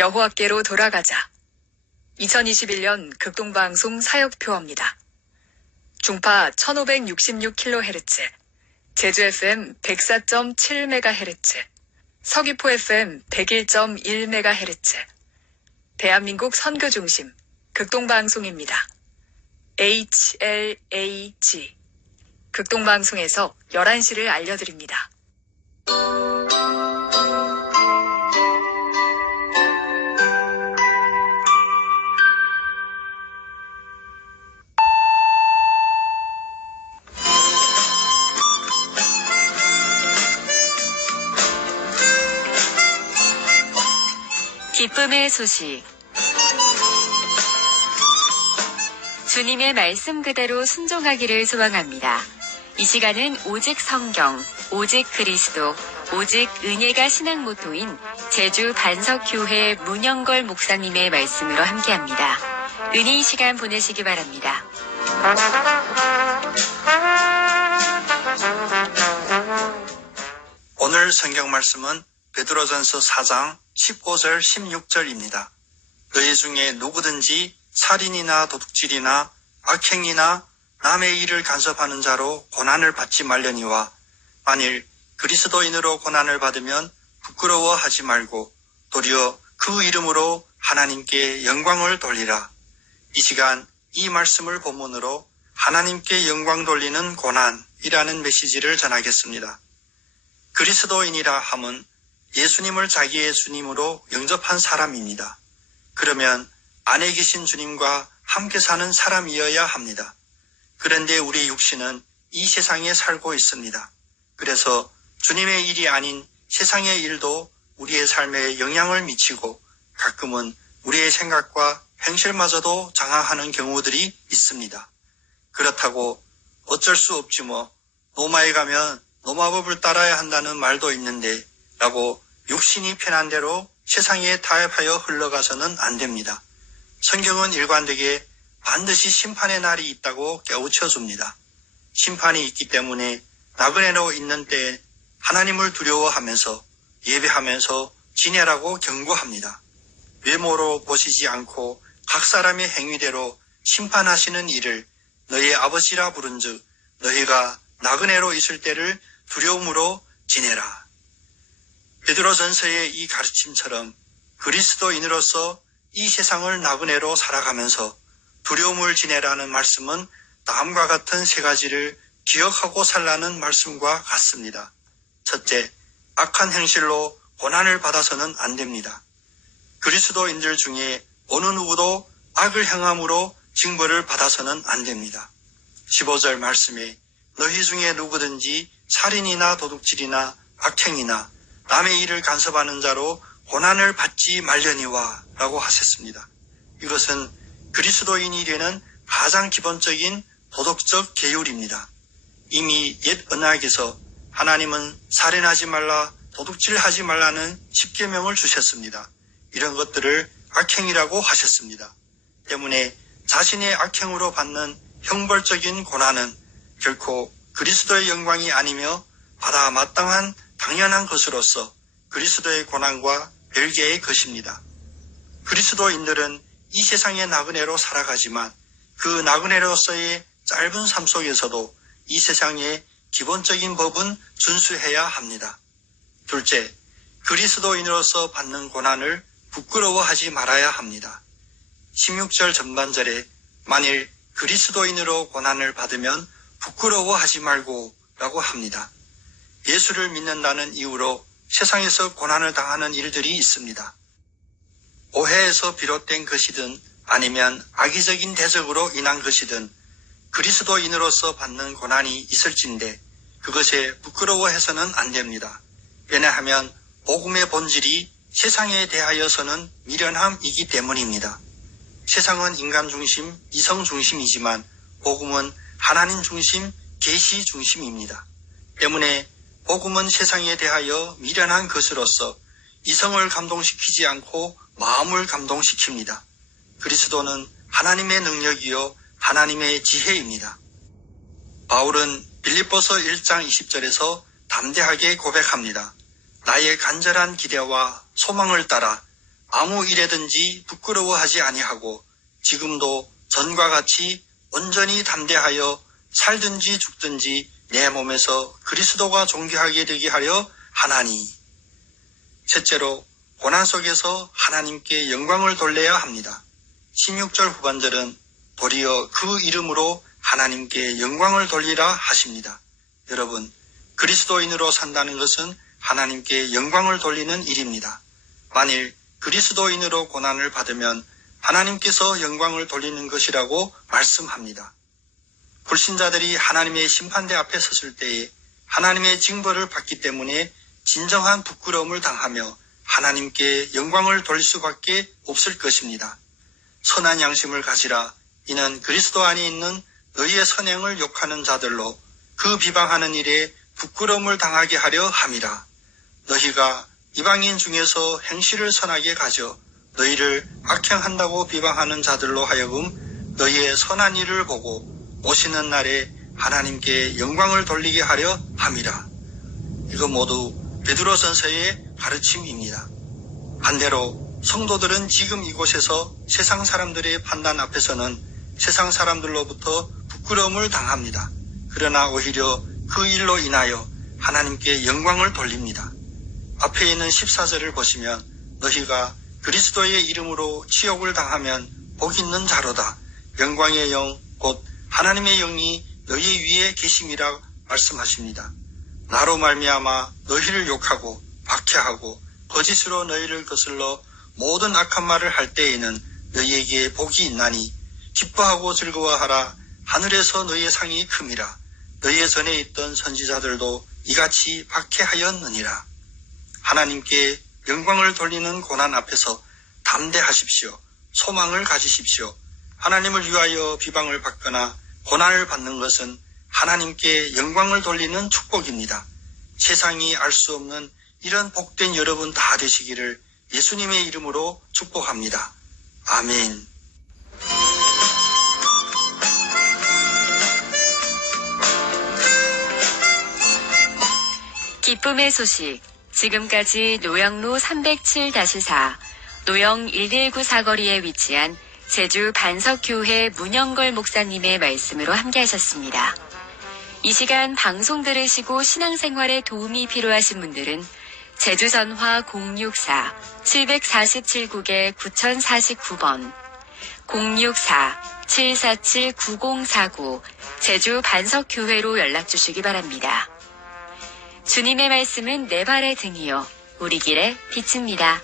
여호와께로 돌아가자. 2021년 극동방송 사역표어입니다. 중파 1566kHz, 제주 FM 104.7MHz, 서귀포 FM 101.1MHz, 대한민국 선교중심 극동방송입니다. HLAG 극동방송에서 11시를 알려드립니다. 기쁨의 소식. 주님의 말씀 그대로 순종하기를 소망합니다. 이 시간은 오직 성경, 오직 그리스도, 오직 은혜가 신앙 모토인 제주 반석교회 문영걸 목사님의 말씀으로 함께합니다. 은혜의 시간 보내시기 바랍니다. 오늘 성경 말씀은 베드로전서 4장 15절 16절입니다. 너희 중에 누구든지 살인이나 도둑질이나 악행이나 남의 일을 간섭하는 자로 고난을 받지 말려니와 만일 그리스도인으로 고난을 받으면 부끄러워하지 말고 도리어 그 이름으로 하나님께 영광을 돌리라. 이 시간 이 말씀을 본문으로 하나님께 영광 돌리는 고난이라는 메시지를 전하겠습니다. 그리스도인이라 함은 예수님을 자기의 주님으로 영접한 사람입니다. 그러면 안에 계신 주님과 함께 사는 사람이어야 합니다. 그런데 우리 육신은 이 세상에 살고 있습니다. 그래서 주님의 일이 아닌 세상의 일도 우리의 삶에 영향을 미치고 가끔은 우리의 생각과 행실마저도 장악하는 경우들이 있습니다. 그렇다고 어쩔 수 없지 뭐 노마에 가면 노마법을 따라야 한다는 말도 있는데 라고 육신이 편한 대로 세상에 타협하여 흘러가서는 안 됩니다. 성경은 일관되게 반드시 심판의 날이 있다고 깨우쳐줍니다. 심판이 있기 때문에 나그네로 있는 때에 하나님을 두려워하면서 예배하면서 지내라고 경고합니다. 외모로 보시지 않고 각 사람의 행위대로 심판하시는 이를 너희 아버지라 부른즉 너희가 나그네로 있을 때를 두려움으로 지내라. 베드로전서의 이 가르침처럼 그리스도인으로서 이 세상을 나그네로 살아가면서 두려움을 지내라는 말씀은 다음과 같은 세 가지를 기억하고 살라는 말씀과 같습니다. 첫째, 악한 행실로 고난을 받아서는 안 됩니다. 그리스도인들 중에 어느 누구도 악을 행함으로 징벌을 받아서는 안 됩니다. 15절 말씀에 너희 중에 누구든지 살인이나 도둑질이나 악행이나 남의 일을 간섭하는 자로 고난을 받지 말려니와 라고 하셨습니다. 이것은 그리스도인이 되는 가장 기본적인 도덕적 계율입니다. 이미 옛 언약에서 하나님은 살인하지 말라, 도둑질하지 말라는 10계명을 주셨습니다. 이런 것들을 악행이라고 하셨습니다. 때문에 자신의 악행으로 받는 형벌적인 고난은 결코 그리스도의 영광이 아니며 받아 마땅한 당연한 것으로서 그리스도의 고난과 별개의 것입니다. 그리스도인들은 이 세상의 나그네로 살아가지만 그 나그네로서의 짧은 삶 속에서도 이 세상의 기본적인 법은 준수해야 합니다. 둘째, 그리스도인으로서 받는 고난을 부끄러워하지 말아야 합니다. 16절 전반절에 만일 그리스도인으로 고난을 받으면 부끄러워하지 말고 라고 합니다. 예수를 믿는다는 이유로 세상에서 고난을 당하는 일들이 있습니다. 오해에서 비롯된 것이든 아니면 악의적인 대적으로 인한 것이든 그리스도인으로서 받는 고난이 있을진데 그것에 부끄러워해서는 안 됩니다. 왜냐하면 복음의 본질이 세상에 대하여서는 미련함이기 때문입니다. 세상은 인간 중심, 이성 중심이지만 복음은 하나님 중심, 계시 중심입니다. 때문에 복음은 세상에 대하여 미련한 것으로서 이성을 감동시키지 않고 마음을 감동시킵니다. 그리스도는 하나님의 능력이요 하나님의 지혜입니다. 바울은 빌립보서 1장 20절에서 담대하게 고백합니다. 나의 간절한 기대와 소망을 따라 아무 일에든지 부끄러워하지 아니하고 지금도 전과 같이 온전히 담대하여 살든지 죽든지 내 몸에서 그리스도가 존귀하게 되게 하려 하나니. 셋째로 고난 속에서 하나님께 영광을 돌려야 합니다. 16절 후반절은 도리어 그 이름으로 하나님께 영광을 돌리라 하십니다. 여러분, 그리스도인으로 산다는 것은 하나님께 영광을 돌리는 일입니다. 만일 그리스도인으로 고난을 받으면 하나님께서 영광을 돌리는 것이라고 말씀합니다. 불신자들이 하나님의 심판대 앞에 섰을 때에 하나님의 징벌을 받기 때문에 진정한 부끄러움을 당하며 하나님께 영광을 돌릴 수밖에 없을 것입니다. 선한 양심을 가지라. 이는 그리스도 안에 있는 너희의 선행을 욕하는 자들로 그 비방하는 일에 부끄러움을 당하게 하려 함이라. 너희가 이방인 중에서 행실을 선하게 가져 너희를 악행한다고 비방하는 자들로 하여금 너희의 선한 일을 보고 오시는 날에 하나님께 영광을 돌리게 하려 함이라. 이거 모두 베드로전서의 가르침입니다. 반대로 성도들은 지금 이곳에서 세상 사람들의 판단 앞에서는 세상 사람들로부터 부끄러움을 당합니다. 그러나 오히려 그 일로 인하여 하나님께 영광을 돌립니다. 앞에 있는 14절을 보시면 너희가 그리스도의 이름으로 치욕을 당하면 복 있는 자로다. 영광의 영 곧 하나님의 영이 너희 위에 계심이라 말씀하십니다. 나로 말미암아 너희를 욕하고 박해하고 거짓으로 너희를 거슬러 모든 악한 말을 할 때에는 너희에게 복이 있나니 기뻐하고 즐거워하라. 하늘에서 너희의 상이 큼이라. 너희의 전에 있던 선지자들도 이같이 박해하였느니라. 하나님께 영광을 돌리는 고난 앞에서 담대하십시오. 소망을 가지십시오. 하나님을 위하여 비방을 받거나 고난을 받는 것은 하나님께 영광을 돌리는 축복입니다. 세상이 알 수 없는 이런 복된 여러분 다 되시기를 예수님의 이름으로 축복합니다. 아멘. 기쁨의 소식. 지금까지 노영로 307-4, 노영 1194 사거리에 위치한 제주 반석교회 문영걸 목사님의 말씀으로 함께 하셨습니다. 이 시간 방송 들으시고 신앙생활에 도움이 필요하신 분들은 제주전화 064-747국에 9049번, 064-747-9049 제주 반석교회로 연락 주시기 바랍니다. 주님의 말씀은 내 발의 등이요 우리 길의 빛입니다.